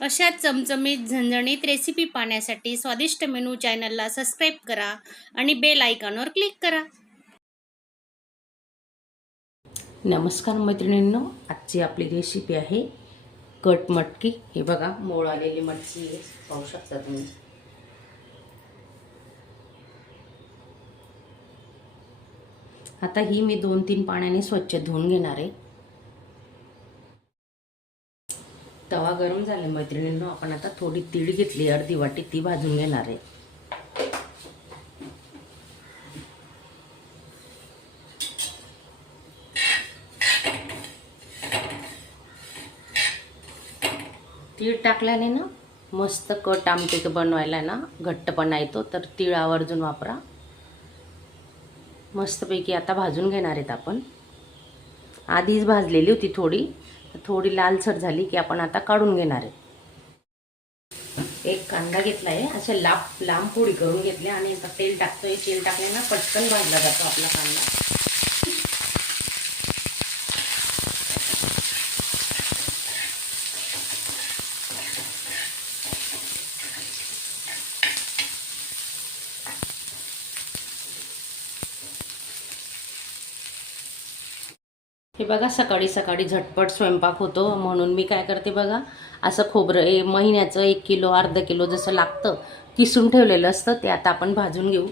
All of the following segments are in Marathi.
अशा चमचमीत झणझणीत रेसिपी पाहण्यासाठी स्वादिष्ट मेनू चॅनलला सबस्क्राईब करा आणि बेल आयकॉनवर क्लिक करा. नमस्कार मैत्रिणींनो, आजची आपली रेसिपी आहे कट मटकी. हे बघा, मोळ आलेली मटकी आहे, पाहू शकता तुम्ही. आता ही मी 2-3 पाण्याने स्वच्छ धुवून घेणार आहे. तवा गरम झाले मैत्रिणींनो, आपण आता थोडी तीळ घेतली, अर्धी वाटी, ती भाजून घेणार आहे. तीळ टाकल्याने ना मस्त कट आमटी बनवायला ना घट्टपणा येतो, तर तीळ आवर्जून वापरा. मस्तपैकी आता भाजून घेणार आहेत आपण. आधीच भाजलेली होती, थोडी लालसर झाली की आपण आता काढून घेणार आहे. एक कांदा घेतला आहे, असे लांब पोळी करून घेतल्या आणि आता तेल टाकतोय. तेल टाकल्याने पटकन भाजला जातो आपला कांदा. हे बघा, सकाळी झटपट स्वयंपाक होतो म्हणून मी काय करते बघा, असं खोबरं महिन्याचं 1 किलो अर्धा किलो जसं लागतं किसून ठेवलेलं असतं, ते आता आपण भाजून घेऊ.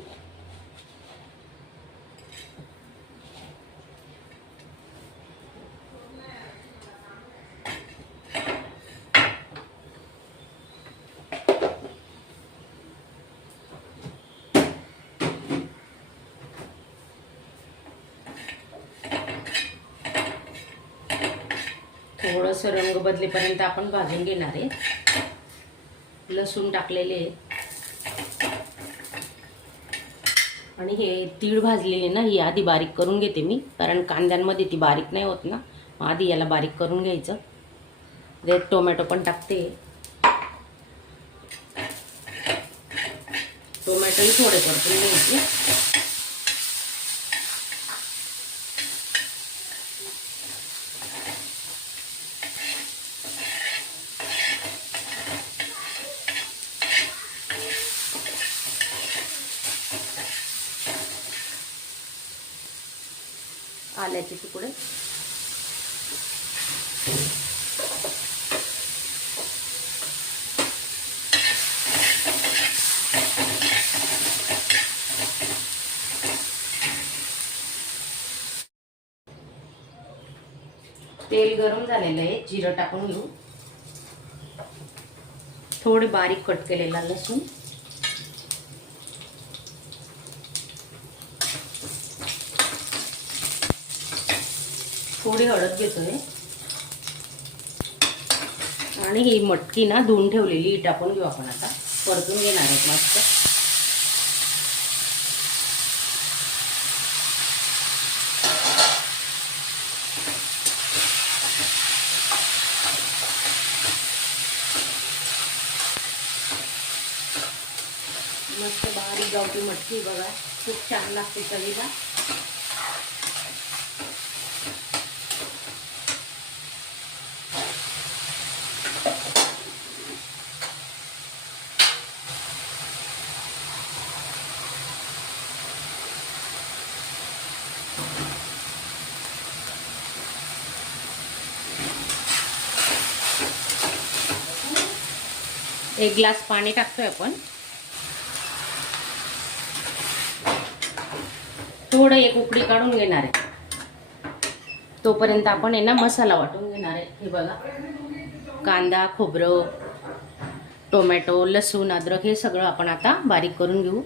थोडंसं रंग बदलेपर्यंत आपण भाजून घेणार आहे. लसूण टाकलेले आणि हे तीळ भाजलेले ना, ही आधी बारीक करून घेते मी, कारण कांद्यांमध्ये ती बारीक नाही होत ना. आधी याला बारीक करून घ्यायचं. रेड टोमॅटो पण टाकते. टोमॅटोही थोडे परतून घ्यायचे. आल्याचे तुकडे, तेल गरम झालेलं आहे, जिरं टाकून घेऊ. थोडे बारीक कट केलेला लसूण, थोडी हळद घेतोय आणि ही मटकी ना धुवून ठेवलेली टाकून घेऊ आपण. आता परतून घेणार आहोत मस्त. मस्त बारीक गावठी मटकी बघा, खूप छान लागते चवीला. एक ग्लास पाणी टाकतोय आपण. थोडं एक उकडी काढून घेणार आहे. तोपर्यंत आपण आहे ना मसाला वाटून घेणार आहे. हे बघा, कांदा, खोबरं, टोमॅटो, लसूण, अद्रक हे सगळं आपण आता बारीक करून घेऊ.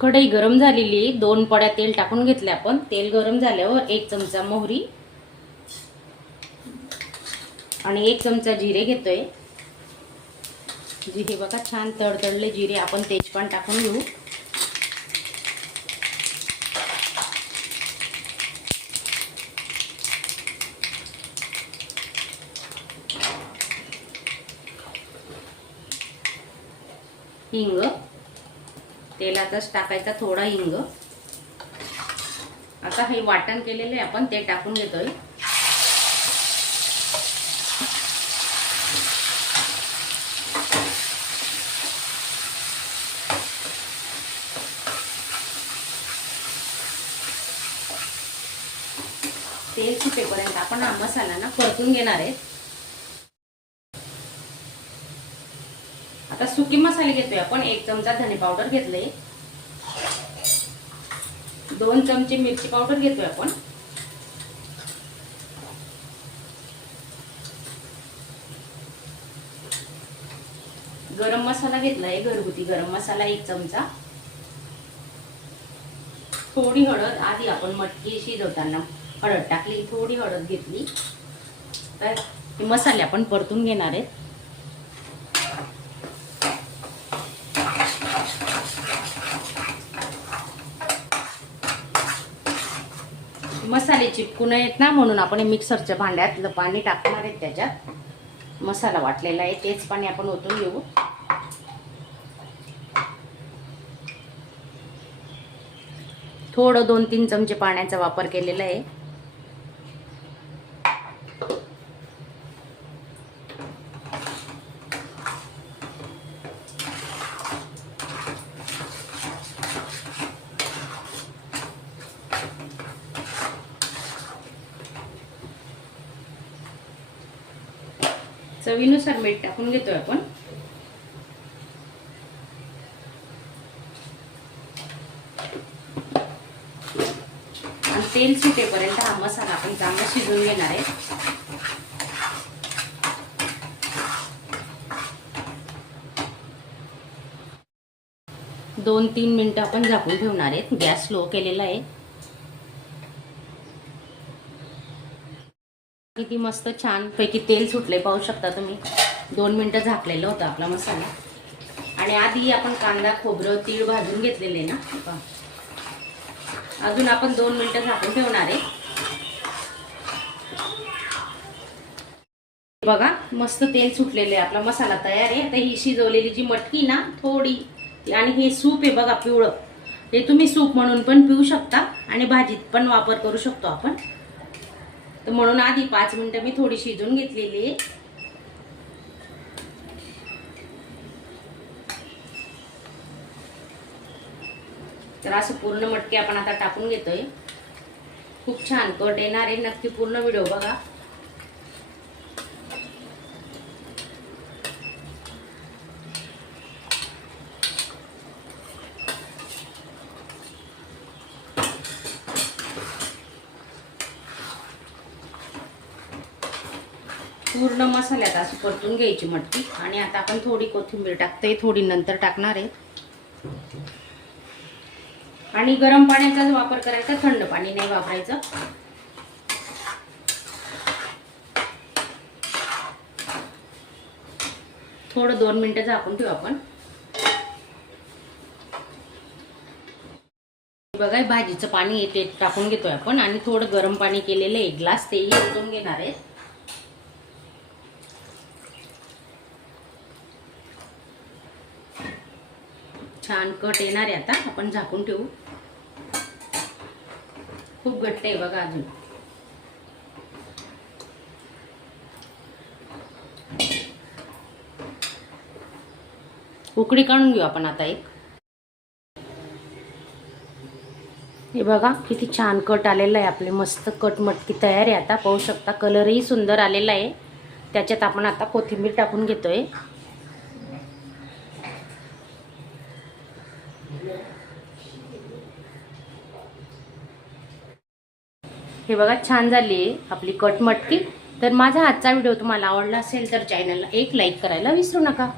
कढई गरम झालेली, 2 पड्या तेल टाकून घेतले आपण. तेल गरम झाल्यावर 1 चमचा मोहरी आणि 1 चमचा जिरे घेतोय. जिरे बघा छान तडतडले जिरे, आपण तेजपान टाकून घेऊ. हिंग तेलातच टाकायचा, थोडा हिंग. आता हे वाटण केलेले आपण ते टाकून घेतोय. तेल सुटेपर्यंत आपण हा मसाला ना परतून घेणार आहे. आता सुकी मसाले घेतोय आपण. 1 चमचा धने पावडर घेतले, 2 चमचे मिरची पावडर घेतोय आपण, गरम मसाला घेतलाय, घरगुती गरम मसाला 1 चमचा, थोडी हळद. आधी आपण मटकी शिजवताना हळद टाकली, थोडी हळद घेतली. तर हे मसाले आपण परतून घेणार आहेत. मसाले चिपकू नयेत ना, म्हणून आपण मिक्सरच्या भांड्यातलं पाणी टाकणार आहेत. त्याच्यात मसाला वाटलेला आहे, तेच पाणी आपण ओतून घेऊ. थोडं 2-3 चमचे पाण्याचा वापर केलेला आहे. चवीनुसार मीठ टाकून घेतोय आपण. आणि तेल सुटेपर्यंत हा मसाला आपण चांगला शिजवून घेणार आहे. दोन 3 मिनिटं आपण झाकून ठेवणार आहेत. गॅस स्लो केलेला आहे. किती मस्त छान पैकी तेल सुटले पाहू शकता तुम्ही. 2 मिनिटं झाकलेलं होतं आपला मसाला. आणि आधी आपण कांदा, खोबरं, तीळ भाजून घेतलेले ना. अजून आपण 2 मिनिटं झाकून ठेवणार आहे. बघा मस्त तेल सुटलेले आहे. आपला मसाला तयार आहे. आता ही शिजवलेली जी मटकी ना थोडी, आणि हे सूप आहे बघा पिवळं, हे तुम्ही सूप म्हणून पण पिऊ शकता आणि भाजीत पण वापर करू शकतो आपण. तर म्हणून आधी 5 मिनिटं मी थोडी शिजवून घेतलेली आहे. तर असं पूर्ण मटकी आपण आता टाकून घेतोय. खूप छान कट येणार आहे. नक्की पूर्ण व्हिडिओ बघा. पूर्ण मसाल्यात असं परतून घ्यायची मटकी. आणि आता आपण थोडी कोथिंबीर टाकते, थोडी नंतर टाकणार आहे. आणि गरम पाण्याचाच वापर करायचा, थंड पाणी नाही वापरायचं. थोडं 2 मिनिटं झाकून ठेवू आपण. बघा भाजीचं पाणी येते टाकून घेतोय आपण. आणि थोडं गरम पाणी केलेलं 1 ग्लास, तेही ओतून घेणार आहे. छान कट येणार आहे. आता आपण झाकून ठेवू. खूप घट्ट आहे बघा अजून. उकडी काढून घेऊ आपण आता एक. हे बघा किती छान कट आलेला आहे. आपले मस्त कट मटकी तयार आहे. आता पाहू शकता कलरही सुंदर आलेला आहे. त्याच्यात आपण आता कोथिंबीर टाकून घेतोय. हे बघा छान झाली आहे आपली कट मटकी. तर माझा आजचा व्हिडिओ तुम्हाला आवडला असेल तर चॅनलला एक लाईक करायला विसरू नका.